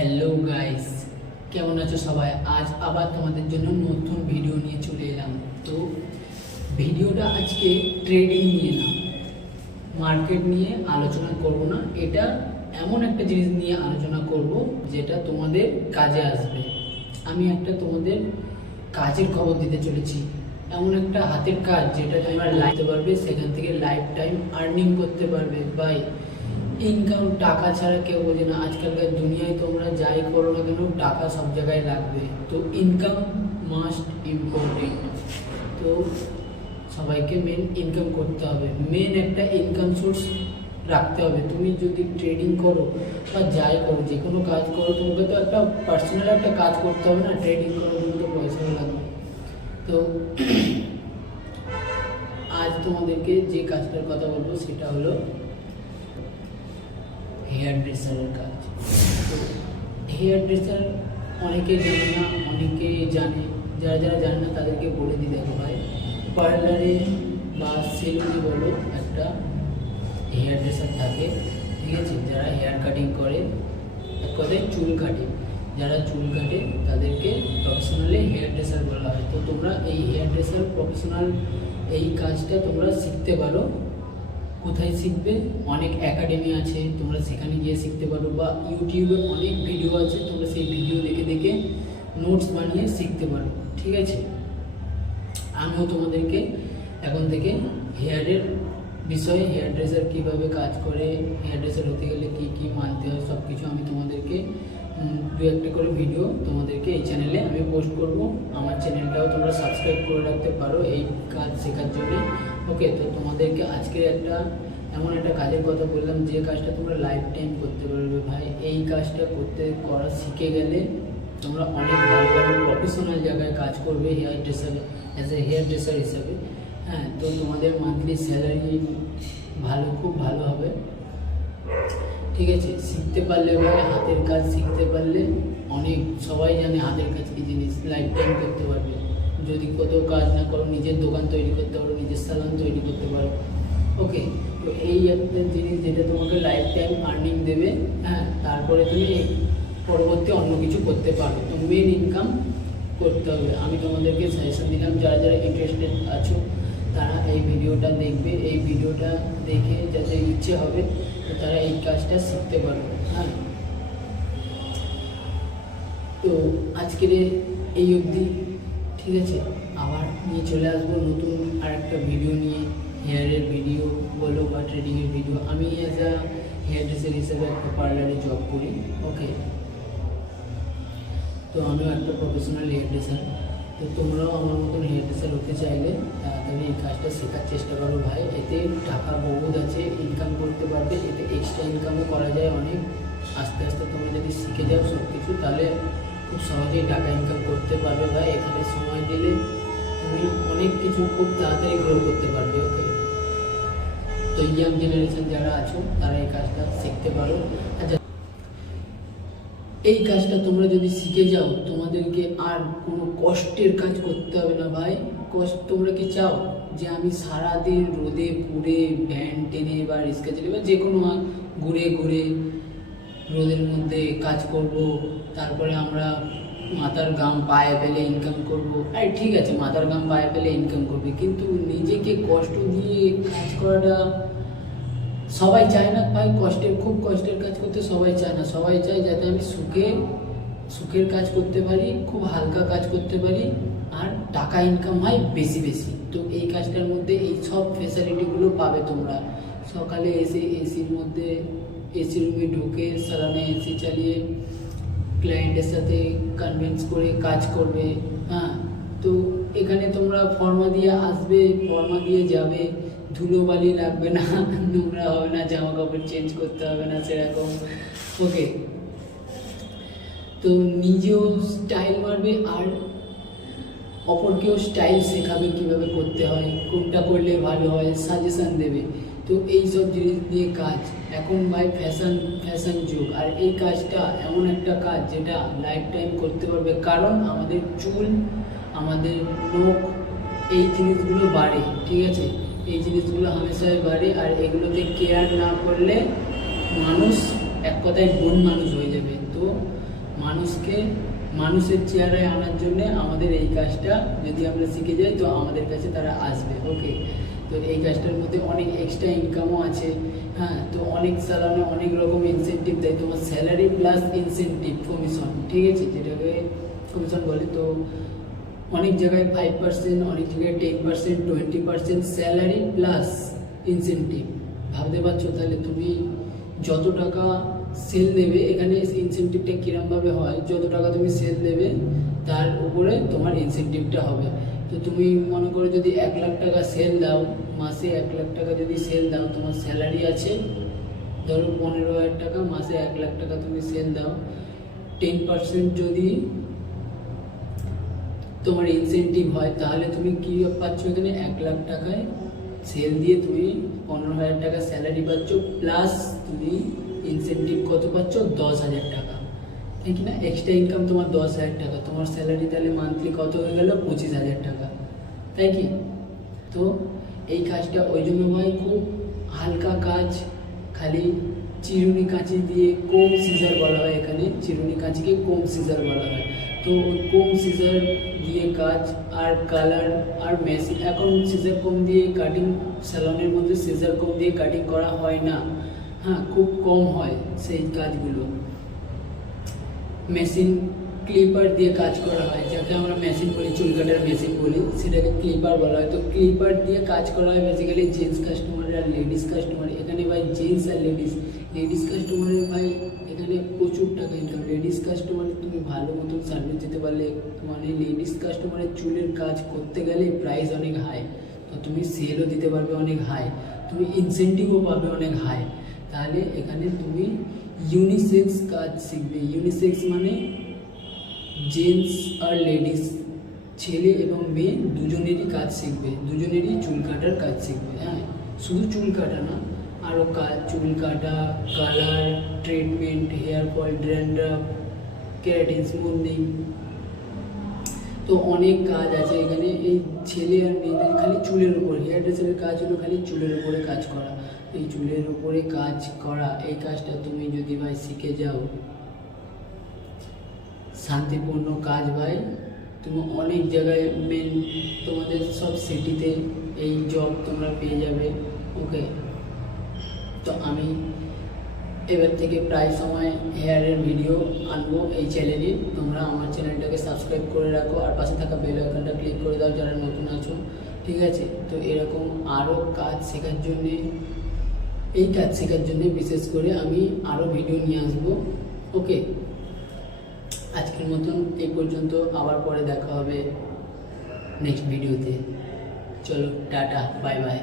Hello guys, কেমন আছো সবাই? আজ আবার তোমাদের জন্য নতুন ভিডিও নিয়ে চলে এলাম। তো ভিডিওটা আজকে ট্রেডিং নিয়ে না, মার্কেট নিয়ে আলোচনা করব না। এটা এমন একটা জিনিস নিয়ে আলোচনা করব যেটা তোমাদের কাজে আসবে। আমি একটা তোমাদের কাজের খবর দিতে চলেছি, এমন একটা হাতের কাজ যেটা তোমরা লাইতে পারবে, সেখান থেকে লাইফ টাইম আর্নিং করতে পারবে। বাই ইনকাম টাকা ছাড়া কেউ বোঝে না। আজকালকার দুনিয়ায় তোমরা যাই করো না কেন, টাকা সব জায়গায় লাগবে। তো ইনকাম মাস্ট ইম্পর্টেন্ট। তো সবাইকে মেন ইনকাম করতে হবে, মেন একটা ইনকাম সোর্স রাখতে হবে। তুমি যদি ট্রেডিং করো বা যাই করো, যে কোনো কাজ করো, তোমাকে তো একটা পার্সোনাল একটা কাজ করতে হবে না। ট্রেডিং করো, তুমি তো পয়সাও লাগবে। তো আজ তোমাদেরকে যে কাজটার কথা বলবো সেটা হলো হেয়ার ড্রেসারের কাজ। তো হেয়ার ড্রেসার অনেকে জানে না, অনেকে জানে। যারা যারা জানে না তাদেরকে বলে দিই, দেখো ভাই, পার্লারে বা সেলুনে বলো, একটা হেয়ার ড্রেসার থাকে, ঠিক আছে? যারা হেয়ার কাটিং করে, এক কথায় চুল কাটে, যারা চুল কাটে তাদেরকে প্রফেশনালি হেয়ার ড্রেসার বলা হয়। তো তোমরা এই হেয়ার ড্রেসার প্রফেশনাল এই কাজটা তোমরা শিখতে পারো। কোথায় শিখবে? অনেক একাডেমি আছে, তোমরা সেখানে গিয়ে শিখতে পারো, বা ইউটিউবে অনেক ভিডিও আছে, তোমরা সেই ভিডিও দেখে দেখে নোটস বানিয়ে শিখতে পারো, ঠিক আছে? আমিও তোমাদেরকে এখন থেকে হেয়ারের বিষয়ে, হেয়ার ড্রেসার কীভাবে কাজ করে, হেয়ার ড্রেসার হতে গেলে কী কী মানতে হয়, সব কিছু আমি তোমাদেরকে দু একটা করে ভিডিও তোমাদেরকে এই চ্যানেলে আমি পোস্ট করব। আমার চ্যানেলটাও তোমরা সাবস্ক্রাইব করে রাখতে পারো এই কাজ শেখার জন্য। ওকে, তো তোমাদেরকে আজকে এমন একটা কাজের কথা বললাম যে কাজটা তোমরা লাইফ টাইম করতে পারবে। ভাই এই কাজটা করা শিখে গেলে তোমরা অনেক ভালো ভালো প্রফেশনাল জায়গায় কাজ করবে hairdresser, as a hairdresser হিসাবে। হ্যাঁ, তো তোমাদের মান্থলি স্যালারি খুব ভালো হবে, ঠিক আছে? শিখতে পারলে ভাই, হাতের কাজ শিখতে পারলে অনেক, সবাই জানে হাতের কাজ কি জিনিস, লাইফ টাইম করতে পারবে। যদি কোথাও কাজ না করো, নিজের দোকান তৈরি করতে পারো, নিজের সালন তৈরি করতে পারো। ওকে, তো এই একটা জিনিস যেটা তোমাকে লাইফ টাইম আর্নিং দেবে। হ্যাঁ, তারপরে তুমি পরবর্তী অন্য কিছু করতে পারো। তো মেন ইনকাম করতে হবে। আমি তোমাদেরকে সাজেশন দিলাম, যারা যারা ইন্টারেস্টেড আছো তারা এই ভিডিওটা দেখবে। এই ভিডিওটা দেখে যাদের ইচ্ছে হবে তো তারা এই কাজটা শিখতে পারো। হ্যাঁ, তো আজকের এই অবধি, ঠিক আছে? আবার নিয়ে চলে আসবো নতুন আর একটা ভিডিও নিয়ে, হেয়ারের ভিডিও বলো বা ট্রেডিংয়ের ভিডিও। আমি অ্যাজ আ হেয়ার ড্রেসার হিসেবে একটা পার্লারে জব করি। ওকে, তো আমিও একটা প্রফেশনাল হেয়ার ড্রেসার। তো তোমরাও আমার মতন হেয়ার ড্রেসার হতে চাইলে তাড়াতাড়ি এই কাজটা শেখার চেষ্টা করো ভাই। এতে টাকা বহুত আছে, ইনকাম করতে পারবে, এতে এক্সট্রা ইনকামও করা যায় অনেক। আস্তে আস্তে তোমরা যদি শিখে যাও সব কিছু, তাহলে খুব সহজেই টাকা ইনকাম করতে পারবে ভাই। এখানে সময় দিলে তুমি অনেক কিছু খুব তাড়াতাড়ি গ্রো করতে পারবে। ওকে, তো ইয়াং জেনারেশন যারা আছো তারা এই কাজটা শিখতে পারো। আচ্ছা, এই কাজটা তোমরা যদি শিখে যাও, তোমাদেরকে আর কোনো কষ্টের কাজ করতে হবে না ভাই। তোমরা কি চাও যে আমি সারাদিন রোদে পুড়ে ভ্যান টেনে বা রিক্সা চালিয়ে বা যে কোনো ঘুরে ঘুরে রোদের মধ্যে কাজ করব, তারপরে আমরা মাথার ঘাম পায়ে ফেলে ইনকাম করব? আরে ঠিক আছে, মাথার ঘাম পায়ে ফেলে ইনকাম করবে, কিন্তু নিজেকে কষ্ট দিয়ে কাজ করাটা সবাই চায় না ভাই। খুব কষ্টের কাজ করতে সবাই চায় না। সবাই চায় যাতে আমি সুখের কাজ করতে পারি, খুব হালকা কাজ করতে পারি, আর টাকা ইনকাম হয় বেশি বেশি। তো এই কাজটার মধ্যে এই সব ফেসিলিটিগুলো পাবে তোমরা। সকালে এসে এসির মধ্যে, এসি রুমে ঢুকে সালানে এসি চালিয়ে ক্লায়েন্টের সাথে কনভিন্স করে কাজ করবে। হ্যাঁ, তো এখানে তোমরা ফর্মা দিয়ে আসবে, ফর্মা দিয়ে যাবে, ধুলোবালি লাগবে না, নোংরা হবে না, জামা কাপড় চেঞ্জ করতে হবে না সেরকম। ওকে, তো নিজেও স্টাইল মারবে আর অপরকেও স্টাইল শেখাবে, কীভাবে করতে হয়, কোনটা করলে ভালো হয়, সাজেশান দেবে। তো এই সব জিনিস দিয়ে কাজ এখন ভাই ফ্যাশন যুগ। আর এই কাজটা এমন একটা কাজ যেটা লাইফ টাইম করতে পারবে, কারণ আমাদের চুল, আমাদের নখ, এই জিনিসগুলো বাড়ে, ঠিক আছে? এই জিনিসগুলো হামেশাই বাড়ে, আর এগুলোতে কেয়ার না করলে মানুষ এক কথায় বন মানুষ হয়ে যাবে। তো মানুষের চেয়ারে আনার জন্য আমাদের এই কাজটা যদি আমরা শিখে যাই তো আমাদের কাছে তারা আসবে। ওকে, তো এই কাজটার মধ্যে অনেক এক্সট্রা ইনকামও আছে। হ্যাঁ, তো অনেক স্যালানে অনেক রকম ইনসেন্টিভ দেয়, তোমার স্যালারি প্লাস ইনসেন্টিভ কমিশন, ঠিক আছে, যেটাকে কমিশন বলে। তো অনেক জায়গায় 5%, অনেক জায়গায় 10%, 20% স্যালারি প্লাস ইনসেন্টিভ। ভাবতে পারছো? তাহলে তুমি যত টাকা সেল দেবে, এখানে ইনসেন্টিভটা কীরমভাবে হয়, যত টাকা তুমি সেল দেবে তার উপরে তোমার ইনসেন্টিভটা হবে। তো তুমি মনে করো যদি 1 লাখ টাকা সেল দাও, মাসে 1 লাখ টাকা যদি সেল দাও, তোমার স্যালারি আছে ধরো 15,000 টাকা, মাসে 1 লাখ টাকা তুমি সেল দাও, 10% যদি তোমার ইনসেন্টিভ হয়, তাহলে তুমি কি পাচ্ছ এখানে 1 লাখ টাকায় সেল দিয়ে তুমি 15,000 টাকা স্যালারি পাচ্ছ, প্লাস তুমি ইনসেন্টিভ কত পাচ্ছ? 10,000 টাকা, ঠিক না? এক্সট্রা ইনকাম তোমার 10,000 টাকা, তোমার স্যালারি তাহলে মান্থলি কত হয়ে গেল? 25,000 টাকা, তাই কি? তো এই কাজটা ওই জন্য ভাই খুব হালকা কাজ, খালি চিরুনি কাঁচি দিয়ে, কোম সিজার বলা হয় এখানে, চিরুনি কাঁচিকে কোম সিজার বলা হয়। তো ওই কোম সিজার দিয়ে কাজ আর কালার আর মেশিন, এখন সিজার কোম দিয়ে কাটিং, স্যালনের মধ্যে সিজার কোম দিয়ে কাটিং করা হয় না, হ্যাঁ, খুব কম হয় সেই কাজগুলো। মেশিন ক্লিপার দিয়ে কাজ করা হয়, যাকে আমরা মেশিন বলি, চুল কাটার মেশিন বলি, সেটাকে ক্লিপার বলা হয়। তো ক্লিপার দিয়ে কাজ করা হয় বেসিক্যালি জেন্টস কাস্টমার আর লেডিস কাস্টমার। এখানে ভাই জেন্টস আর লেডিস কাস্টমারের ভাই এখানে প্রচুর টাকা ইনকাম। লেডিস কাস্টমার তুমি ভালো মতন সার্ভিস দিতে পারলে, মানে লেডিস কাস্টমারের চুলের কাজ করতে গেলে প্রাইস অনেক হাই, তো তুমি সেলও দিতে পারবে অনেক হাই, তুমি ইনসেন্টিভও পাবে অনেক হাই। তাহলে এখানে তুমি ইউনিসেক্স কাজ শিখবে। ইউনিসেক্স মানে জেন্টস আর লেডিস, ছেলে এবং মেয়ে দুজনেরই কাজ শিখবে, দুজনেরই চুল কাটার কাজ শিখবে। হ্যাঁ, শুধু চুল কাটা না, আরও কাজ, চুল কাটা, colour, treatment, hair fall, dandruff, keratin, smoothing, তো অনেক কাজ আছে এখানে। এই ছেলে আর মেয়েদের খালি চুলের উপর, হেয়ার ড্রেসারের কাজ হলো খালি চুলের উপরে কাজ করা। এই চুলের উপরে কাজ করা, এই কাজটা তুমি যদি ভাই শিখে যাও, শান্তিপূর্ণ কাজ ভাই, তুমি অনেক জায়গায়, মেন তোমাদের সব সিটিতে এই জব তোমরা পেয়ে যাবে। ওকে, তো আমি এবার থেকে প্রায় সময় হেয়ারের ভিডিও আনবো এই চ্যানেলে। তোমরা আমার চ্যানেলটাকে সাবস্ক্রাইব করে রাখো আর পাশে থাকা বেল আইকনটা ক্লিক করে দাও যারা নতুন আছো, ঠিক আছে? তো এরকম আরও কাজ শেখার জন্যে, এই কাজ শেখার জন্যে বিশেষ করে আমি আরও ভিডিও নিয়ে আসবো। ওকে, আজকের মতন এই পর্যন্ত, আবার পরে দেখা হবে নেক্সট ভিডিওতে। চলো, টাটা, বাই বাই।